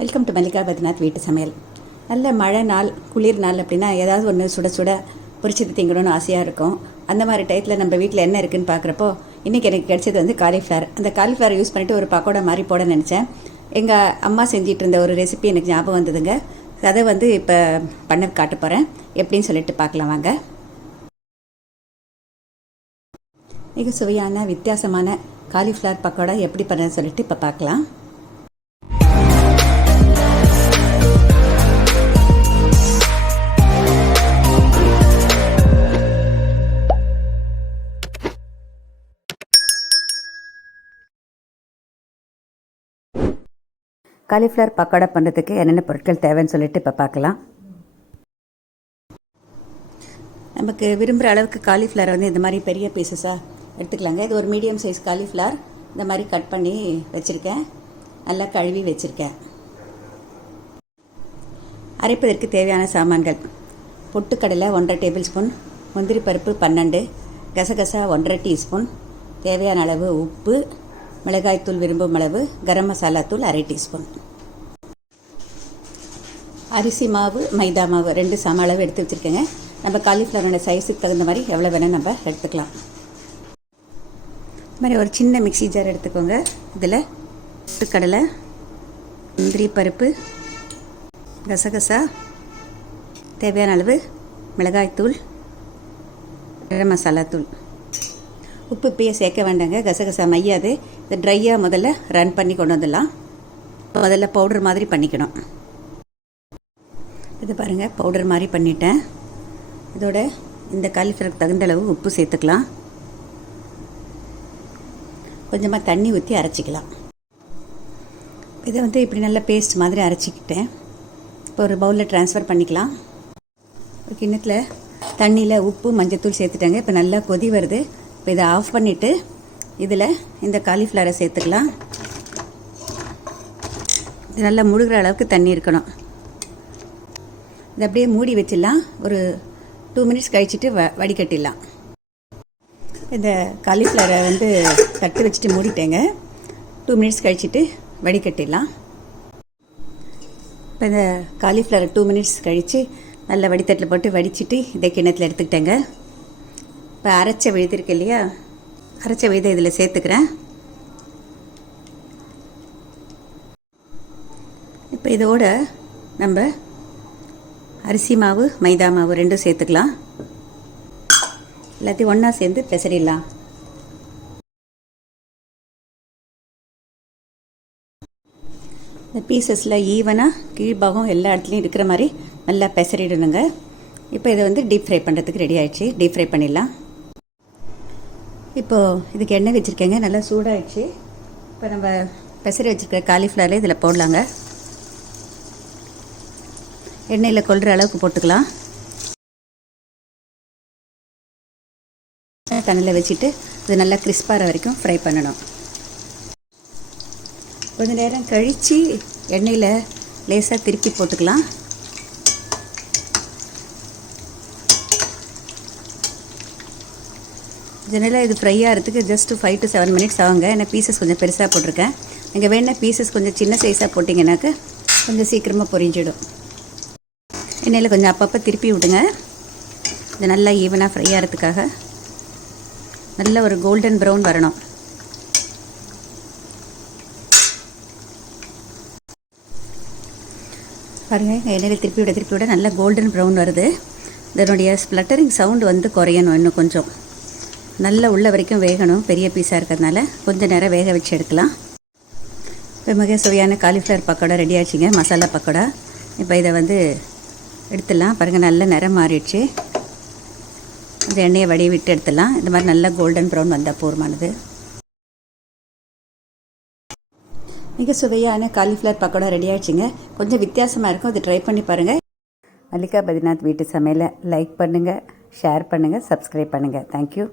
Welcome to Mallika Badrinath வீட்டு சமையல். நல்ல மழை நாள் குளிர் நாள் அப்படின்னா ஏதாவது ஒன்று சுட சுட பொரிச்சது திங்கணும்னு ஆசையாக இருக்கும். அந்த மாதிரி டயத்தில் நம்ம வீட்டில் என்ன இருக்குதுன்னு பார்க்குறப்போ இன்றைக்கி எனக்கு கிடைச்சது வந்து காலிஃப்ளவர் அந்த காலிஃப்ளவர் யூஸ் பண்ணிவிட்டு ஒரு பக்கோடா மாதிரி போட நினச்சேன். எங்கள் அம்மா செஞ்சிட்டு இருந்த ஒரு ரெசிபி எனக்கு ஞாபகம் வந்ததுங்க. அதை வந்து இப்போ பண்ண காட்ட போகிறேன் எப்படின்னு சொல்லிட்டு பார்க்கலாம் வாங்க. மிக சுவையான வித்தியாசமான காலிஃப்ளவர் பக்கோடா எப்படி பண்ணுறதுன்னு சொல்லிட்டு இப்போ பார்க்கலாம். காலிஃப்ளவர் பக்கோடா பண்ணுறதுக்கு என்னென்ன பொருட்கள் தேவைன்னு சொல்லிட்டு இப்போ பார்க்கலாம். நமக்கு விரும்புகிற அளவுக்கு காலிஃப்ளவர் வந்து இந்த மாதிரி பெரிய பீசஸாக எடுத்துக்கலாங்க. இது ஒரு மீடியம் சைஸ் காலிஃப்ளவர். இந்த மாதிரி கட் பண்ணி வச்சுருக்கேன். நல்லா கழுவி வச்சுருக்கேன். அரைப்பதற்கு தேவையான சாமான்கள். பொட்டுக்கடலை ஒன்றரை டேபிள் ஸ்பூன் முந்திரி பருப்பு பன்னெண்டு கசகசா ஒன்றரை டீஸ்பூன் தேவையான அளவு உப்பு மிளகாய்த்தூள் விரும்பும் அளவு கரம் மசாலா தூள் அரை டீஸ்பூன் அரிசி மாவு மைதா மாவு ரெண்டு சம அளவு எடுத்து வச்சுருக்கேங்க. நம்ம காலிஃப்ளவரோட சைஸுக்கு தகுந்த மாதிரி எவ்வளோ வேணால் நம்ம எடுத்துக்கலாம். இது மாதிரி ஒரு சின்ன மிக்ஸி ஜார் எடுத்துக்கோங்க. இதில் கடலை முந்திரி பருப்பு கசகசா தேவையான அளவு மிளகாய்த்தூள் கரம் மசாலா தூள். உப்பு இப்பயே சேர்க்க வேண்டாங்க. கசகசா மையாது. இதை ட்ரையாக முதல்ல ரன் பண்ணி கொண்டு வந்துடலாம். முதல்ல பவுடர் மாதிரி பண்ணிக்கணும். இது பாருங்கள் பவுடர் மாதிரி பண்ணிட்டேன். இதோட இந்த காலிஃப்ளவருக்கு தகுந்த அளவு உப்பு சேர்த்துக்கலாம். கொஞ்சமாக தண்ணி ஊற்றி அரைச்சிக்கலாம். இதை வந்து இப்படி நல்ல பேஸ்ட் மாதிரி அரைச்சிக்கிட்டேன். இப்போ ஒரு பவுலில் ட்ரான்ஸ்ஃபர் பண்ணிக்கலாம். ஒரு கிண்ணத்தில் தண்ணியில் உப்பு மஞ்சத்தூள் சேர்த்துட்டாங்க. இப்போ நல்லா கொதி வருது. இப்போ இதை ஆஃப் பண்ணிவிட்டு இதில் இந்த காலிஃப்ளவரை சேர்த்துக்கலாம். இது நல்லா முழுகிற அளவுக்கு தண்ணி இருக்கணும். இதை அப்படியே மூடி வச்சிடலாம். ஒரு டூ மினிட்ஸ் கழிச்சிட்டு வ வடிகட்டிடலாம். இந்த காலிஃப்ளவரை வந்து தட்டு வச்சுட்டு மூடிட்டேங்க. டூ மினிட்ஸ் கழிச்சிட்டு வடிகட்டிடலாம். இப்போ இந்த காலிஃப்ளவர் டூ மினிட்ஸ் கழித்து நல்லா வடித்தட்டில் போட்டு வடிச்சிட்டு இதை கிணத்துல எடுத்துக்கிட்டேங்க. இப்போ அரைச்ச விழுது இருக்கு இல்லையா? அரைச்ச விழுதை இதில் சேர்த்துக்கிறேன். இப்போ இதோட நம்ம அரிசி மாவு மைதா மாவு ரெண்டும் சேர்த்துக்கலாம். எல்லாத்தையும் ஒன்றா சேர்ந்து பெசரிடலாம். இந்த பீசஸில் ஈவனாக கீழ்பாகம் எல்லா இடத்துலையும் இருக்கிற மாதிரி நல்லா பெசரிடணுங்க. இப்போ இதை வந்து டீப் ஃப்ரை பண்ணுறதுக்கு ரெடி ஆயிடுச்சு. டீப் ஃப்ரை பண்ணிடலாம். இப்போது இதுக்கு எண்ணெய் வச்சுருக்கேங்க. நல்லா சூடாகிடுச்சு இப்போ நம்ம பெசரி வச்சுருக்க காலிஃப்ளவரில் இதில் போடலாங்க. எண்ணெயில் கொள்கிற அளவுக்கு போட்டுக்கலாம். தண்ணியில் வச்சுட்டு இது நல்லா கிறிஸ்பாகிற வரைக்கும் ஃப்ரை பண்ணணும். கொஞ்ச நேரம் கழித்து எண்ணெயில் லேசாக திருப்பி போட்டுக்கலாம். ஜெனரலாக இது ஃப்ரை ஆகிறதுக்கு just five to seven minutes ஆகுங்க. ஏன்னா பீசஸ் கொஞ்சம் பெருசாக போட்டிருக்கேன். நீங்கள் வேணால் பீசஸ் கொஞ்சம் சின்ன சைஸாக போட்டிங்கனாக்க கொஞ்சம் சீக்கிரமாக பொரிஞ்சிடும். எண்ணெயில் கொஞ்சம் அப்பப்போ திருப்பி விடுங்க. இது நல்லா ஈவனாக ஃப்ரை ஆகிறதுக்காக. நல்ல ஒரு கோல்டன் ப்ரௌன் வரணும். பாருங்கள் எண்ணெயில் திருப்பி விட திருப்பி விட நல்லா கோல்டன் ப்ரௌன் வருது. இதனுடைய ஸ்ப்ளட்டரிங் சவுண்டு வந்து குறையணும் இன்னும் கொஞ்சம். நல்லா உள்ள வரைக்கும் வேகணும் பெரிய பீஸாக இருக்கிறதுனால. கொஞ்சம் நேரம் வேக வச்சு எடுக்கலாம். இப்போ மிக சுவையான காலிஃப்ளவர் பக்கோடா ரெடி ஆச்சுங்க மசாலா பக்கோடா. இப்போ இதை வந்து எடுத்துடலாம். பாருங்கள் நல்ல நிறம் மாறிடுச்சு. இந்த எண்ணெயை வடிய விட்டு எடுத்துடலாம். இந்த மாதிரி நல்லா கோல்டன் ப்ரௌன் வந்தால் போர்மானது மிக சுவையான காலிஃப்ளவர் பக்கோடா ரெடி ஆகிடுச்சிங்க கொஞ்சம் வித்தியாசமாக இருக்கும். அதை ட்ரை பண்ணி பாருங்கள் மல்லிகா பத்ரிநாத் வீட்டு சமையலை லைக் பண்ணுங்கள் ஷேர் பண்ணுங்கள் சப்ஸ்கிரைப் பண்ணுங்கள் தேங்க்யூ